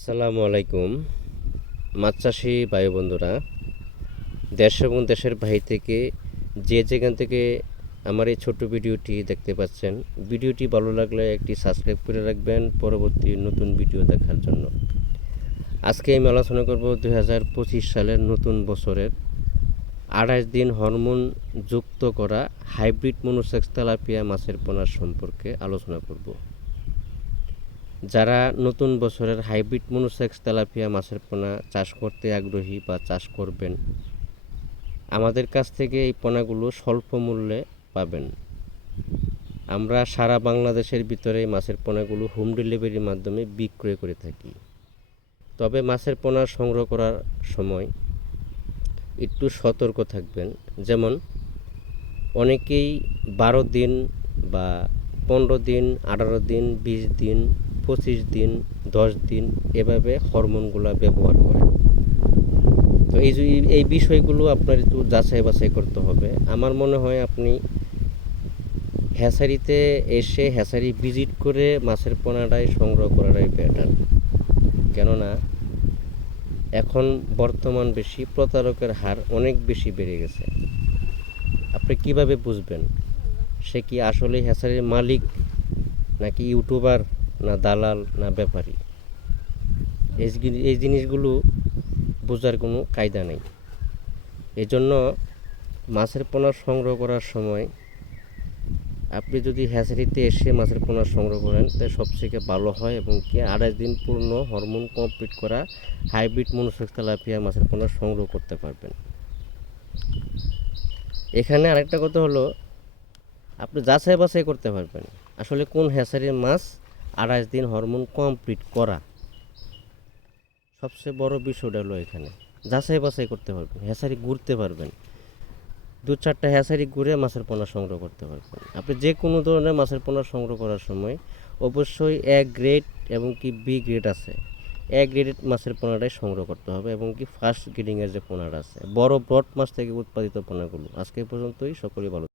আসসালামু আলাইকুম। মাছ চাষি ভাই বন্ধুরা, দেশ এবং দেশের বাইরে থেকে যে যেখান থেকে আমার এই ছোট্ট ভিডিওটি দেখতে পাচ্ছেন, ভিডিওটি ভালো লাগলে একটি সাবস্ক্রাইব করে রাখবেন পরবর্তী নতুন ভিডিও দেখার জন্য। আজকে আমি আলোচনা করব 2025 সালের নতুন বছরের 28 দিন হরমোন যুক্ত করা হাইব্রিড মনোসেক্স তেলাপিয়া মাছের পোনার সম্পর্কে আলোচনা করব। যারা নতুন বছরের হাইব্রিড মনোসেক্স তেলাপিয়া মাছের পোনা চাষ করতে আগ্রহী বা চাষ করবেন, আমাদের কাছ থেকে এই পোনাগুলো স্বল্প মূল্যে পাবেন। আমরা সারা বাংলাদেশের ভিতরে মাছের পোনাগুলো হোম ডেলিভারির মাধ্যমে বিক্রয় করে থাকি। তবে মাছের পোনা সংগ্রহ করার সময় একটু সতর্ক থাকবেন। যেমন অনেকেই 12 দিন বা 15 দিন, 18 দিন, 20 দিন, 25 দিন, 10 দিন এভাবে হরমোনগুলো ব্যবহার করেন। তো এই বিষয়গুলো আপনার একটু যাচাই বাছাই করতে হবে। আমার মনে হয় আপনি হ্যাচারিতে এসে হ্যাচারি ভিজিট করে মাছের পোনাটাই সংগ্রহ করাটাই বেটার। কেননা এখন বর্তমান বেশি প্রতারকের হার অনেক বেশি বেড়ে গেছে। আপনি কিভাবে বুঝবেন সে কি আসলে হ্যাচারির মালিক, নাকি ইউটিউবার, না দালাল, না ব্যাপারী? এই জিনিসগুলো বোঝার কোনো কায়দা নেই। এজন্য মাছের পোনা সংগ্রহ করার সময় আপনি যদি হ্যাচারিতে এসে মাছের পোনা সংগ্রহ করেন তাহলে সবথেকে ভালো হয়, এবং কি 28 দিন পূর্ণ হরমোন কমপ্লিট করা হাইব্রিড মনোসেক্স তেলাপিয়া মাছের পোনা সংগ্রহ করতে পারবেন। এখানে আরেকটা কথা হলো, আপনি যাচাই বাছাই করতে পারবেন আসলে কোন হ্যাচারির মাছ 28 দিন হরমোন কমপ্লিট করা। সবচেয়ে বড় বিষয়টা হলো এখানে যাচাই বাছাই করতে পারবেন, হ্যাচারি ঘুরতে পারবেন, 2-4টা হ্যাচারি ঘুরে মাছের পোনা সংগ্রহ করতে পারবেন। আপনি যে কোনো ধরনের মাছের পোনা সংগ্রহ করার সময় অবশ্যই এ গ্রেড এবং কি বি গ্রেড আছে, এ গ্রেডেড মাছের পোনাটাই সংগ্রহ করতে হবে, এবং কি ফার্স্ট গ্রেডিংয়ের যে পোনাটা আছে, বড় ব্রড মাছ থেকে উৎপাদিত পোনাগুলো। আজকে পর্যন্তই, সকলেই ভালো।